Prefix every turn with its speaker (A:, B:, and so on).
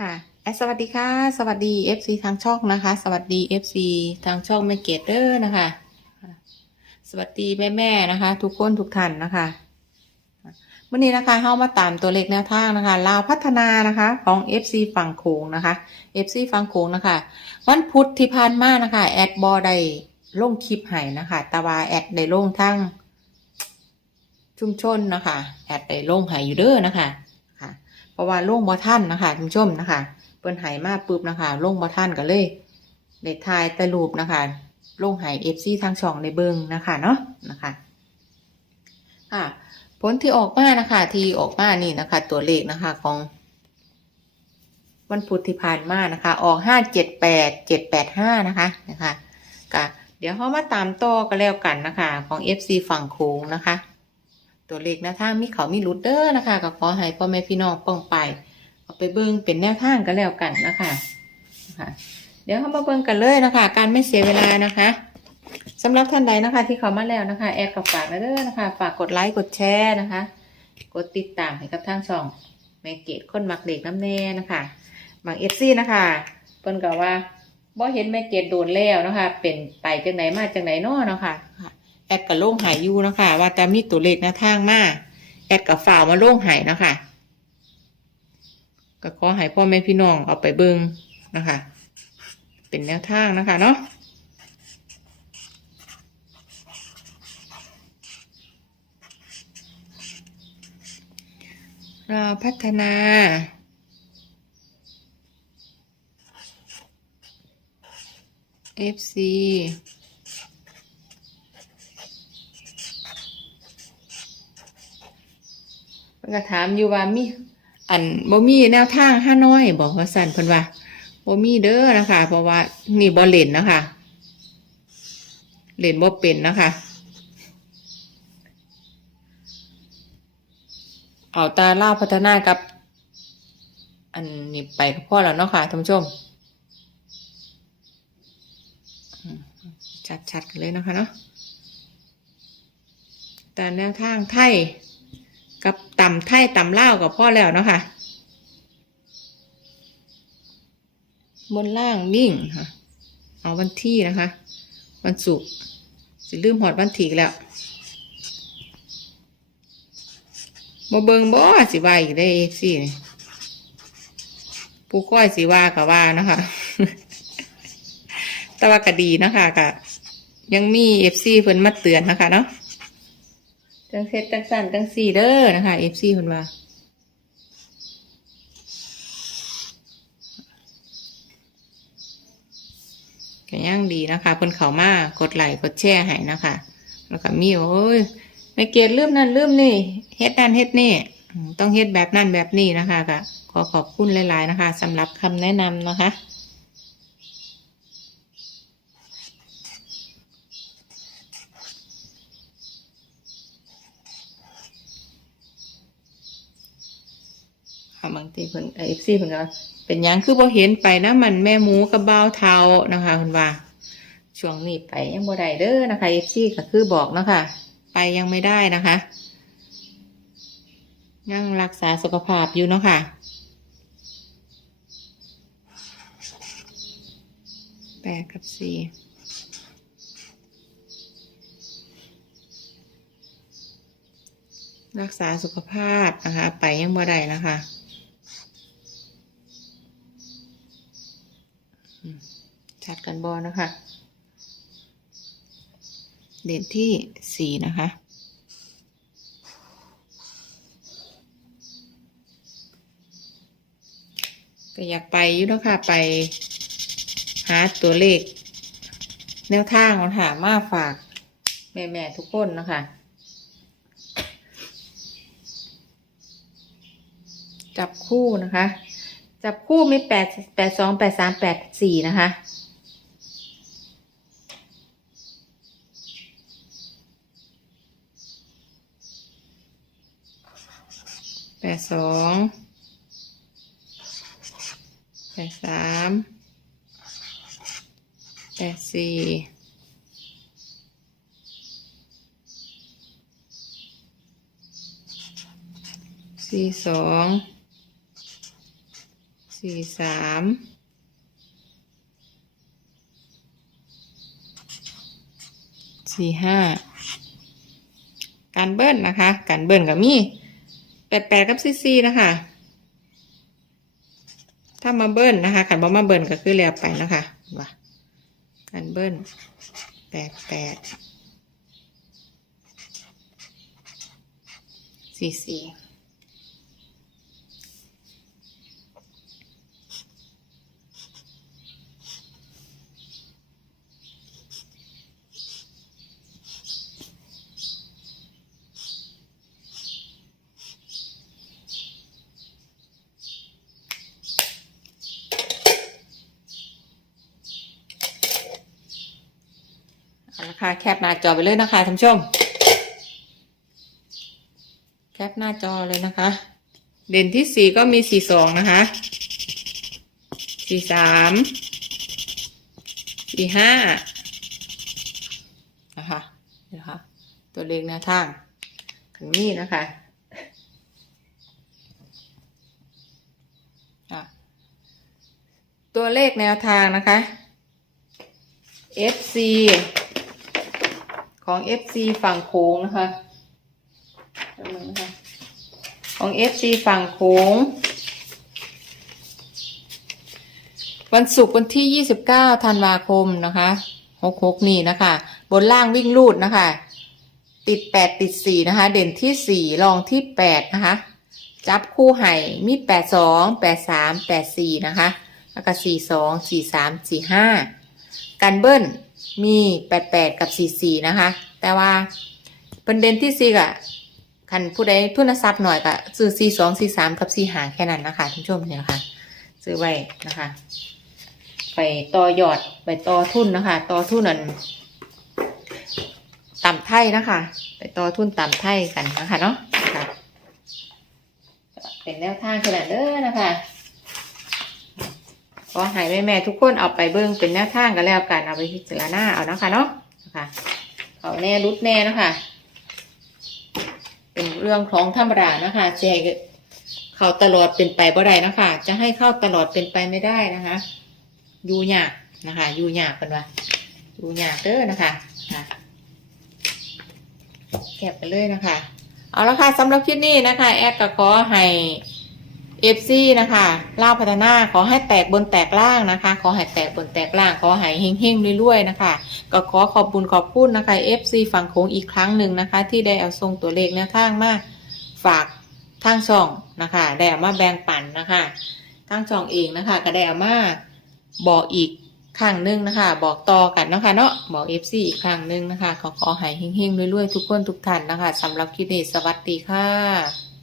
A: ค่ะแอดสวัสดีค่ะ สวัสดี FC ทางช่องนะคะ สวัสดี FC ทางช่องแม่เกดเดอร์นะคะ สวัสดีแม่แม่นะคะ ทุกคนทุกท่านนะคะวันนี้นะคะเข้ามาตามตัวเลขแนวทางนะคะลาวพัฒนานะคะของ FC ฝั่งโขงนะคะ FC ฝั่งโขงนะคะ วันพุธที่ผ่านมานะคะแอดบอได้ลงคลิปให้นะคะแต่ว่าแอดได้ลงทั้งชุมชนนะคะแอดได้ลงให้อยู่เด้อนะคะ เพราะว่าลงบ่ท่านนะคะคุณผู้ชมนะคะเปิ้นหายมาปุ๊บนะคะลงบ่ท่านก็เลยได้ทายแต่รูปนะคะลงหายเอฟซีทางช่องในเบิงนะคะเนาะนะคะค่ะ ผลที่ออกมานะคะ ที่ออกมานี่นะคะ ตัวเลขนะคะของวันพุธที่ผ่านมานะคะ ออกห้าเจ็ดแปดเจ็ดแปดห้านะคะนะคะก็เดี๋ยวเขามาตามต่อกันแล้วกันนะคะ ของ FC ฝั่งโค้งนะคะ ตัวเลขแนวทางมีเขามีรุดเดอร์นะคะก็ขอให้พ่อแม่พี่น้องป้องไป เอาไปเบิ่งเป็นแนวทางกันแล้วกันนะคะนะคะเดี๋ยวเขามาเบิ่งกันเลยนะคะ การไม่เสียเวลานะคะสำหรับท่านใดนะคะ ที่เขามาแล้วนะคะแอดกับฝากนะเด้อนะคะ ฝากกดไลค์กดแชร์นะคะ กดติดตามให้กับทางช่องแม่เกดคนมักเด็กน้ำแน่นะคะบางเอฟซีนะคะเพิ่นก็ว่าบ่เห็นแม่เกดโดนแล้วนะคะ เป็นไปจังไหนมาจังไหนน้อเนาะค่ะค่ะ แอดกับโล่งหายอยู่นะคะว่าจะมีตัวเลขแนวทางมาแอดกับฝ่าวมาโล่งหายนะคะก็ขอให้พ่อแม่พี่น้องเอาไปเบิ่งนะคะ เป็นแนวทางนะคะเนาะเราพัฒนาเพิ่น ก็ถามอยู่ว่ามีอันบ่มีแนวทางห้าน้อยบอกว่าสั่นเพิ่นว่าบ่มีเด้อนะคะ เพราะว่านี่บ่เล่นนะคะเล่นบ่เป็นนะคะเอาตาเล่าพัฒนากับ อันนี้ไปก็พอแล้วเนาะค่ะท่านผู้ชม ชัดๆกันเลยนะคะเนาะตาแนวทางไทย กับต่ำไทยต่ำเล่ากับพ่อแล้วเนาะค่ะ บนล่างวิ่งค่ะ เอาวันที่นะคะ วันศุกร์สิลืมหอดวันถีกแล้วบ่เบิงบ่สิว่าอีกได้สิผู้ค่อยสิว่ากับว่านะคะแต่ว่าก็ดีนะคะกะยังมีเอฟซีเพิ่นมาเตือนนะคะเนาะ จังเซตจังสันจังสี่เด้อนะคะ FC คนว่าก็ย่างดีนะคะเพิ่นเขามากดไลค์กดแชร์ให้นะคะ แล้วก็มีโอ้ยไม่เกลียดลืมนั่นลืมนี่เฮ็ดนั่นเฮ็ดนี่ต้องเฮ็ดแบบนั่นแบบนี้นะคะก็ขอขอบคุณหลาย ๆ นะคะสำหรับคำแนะนำนะคะ ค่ะบางทีเพิ่นเอฟซีเพิ่นก็เป็นยังคือบ่เห็นไปนะมันแม่หมูกับบ่าเทานะคะเพิ่นว่า ช่วงนี้ไปยังบ่ได้เด้อนะคะเอฟซีก็คือบอกเนาะคะไปยังไม่ได้นะคะยังรักษาสุขภาพอยู่เนาะค่ะแปดกับสี่รักษาสุขภาพนะคะ ไปยังบ่ได้นะคะอืม ชัดกันบอนะคะ เด่นที่สี่นะคะ ก็อยากไปอยู่นะคะ ไปหาตัวเลข แนวทางของหามาฝาก แม่ ๆ ทุกคนนะคะจับคู่นะคะ จับคู่มีแปดแปดสองแปดสามแปดสี่นะคะ แปดสองแปดสามแปดสี่สี่สองสี่สามสี่ห้าการเบิ้ลนะคะ การเบิ้ลกับมี่ แปดแปดกับสี่สี่นะคะ ถ้ามาเบิ้ลนะคะขันบอมาเบิ้ลก็คือแล้วไปนะคะว่าขันเบิ้ลแปดแปดสี่สี่ ค่ะ แคปหน้าจอไปเลยนะคะท่านผู้ชม แคปหน้าจอเลยนะคะ เด่นที่สี่ก็มีสี่สองนะคะสี่สามสี่ห้านะคะนี่นะคะ ตัวเลขแนวทางขันนี้นะคะอะตัวเลขแนวทางนะคะ FC ของ FC ฝั่งโค้งนะคะแป๊บนึงนะคะของ FC ฝั่งโค้ง วันศุกร์วันที่ 29ธันวาคมนะคะ66นี่นะคะ บนล่างวิ่งลูดนะคะ ติด 8 ติด 4 นะคะ เด่นที่ 4 รองที่ 8 นะคะ จับคู่ไห่มี 82 83 84 นะคะ แล้วก็ 42 43 45 กันเบิ้ล มี88กับ44นะคะ แต่ว่าประเด็นที่4ก็คันผู้ใดทุนทรัพย์หน่อยก็ซื้อ42 43กับ45แค่นั้นนะคะท่านผู้ชมเนี่ยนะคะซื้อไว้นะคะไปต่อยอดไปต่อทุนนะคะต่อทุนนั้นต่ำไทยนะคะ ไปต่อทุนต่ำไทยกันนะคะเนาะะะเป็นแนวทางขนาดเด้อนะคะ ขอให้แม่แม่ๆทุกคนเอาไปเบิ้งเป็นแนวทางกันแล้วกันเอาไปพิจารณาเอานะคะเนาะนะคะเขาแน่รุดแน่นะคะเป็นเรื่องของธรรมดานะคะแจกเขาตลอดเป็นไปบ่ได้นะคะจะให้เข้าตลอดเป็นไปไม่ได้นะคะอยู่ยากนะคะอยู่ยากกันวะอยู่ยากเด้อนะคะคะแก็บไปเลยนะคะ เอาละค่ะสำหรับคลิปนี้นะคะ แอดก็ขอให้ เอฟซีนะคะล่าวพัฒนาขอให้แตกบนแตกล่างนะคะ ขอให้แตกบนแตกล่าง ขอให้เฮงเฮงๆรวยๆนะคะ ก็ขอขอบคุณขอบคุณนะคะ FC ฝั่งโค้งอีกครั้งหนึ่งนะคะ ที่ได้เอาทรงตัวเลขแนวทางมาฝากทางช่องนะคะได้เอามาแบ่งปันนะคะทางช่องเองนะคะ ก็ได้เอามาบอกอีกครั้งหนึ่งนะคะ บอกต่อกันนะคะเนาะบอก FC อีกครั้งหนึ่งนะคะขอขอให้เฮงๆรวยๆทุกคนทุกท่านนะคะสำหรับคลิปนี้สวัสดีค่ะ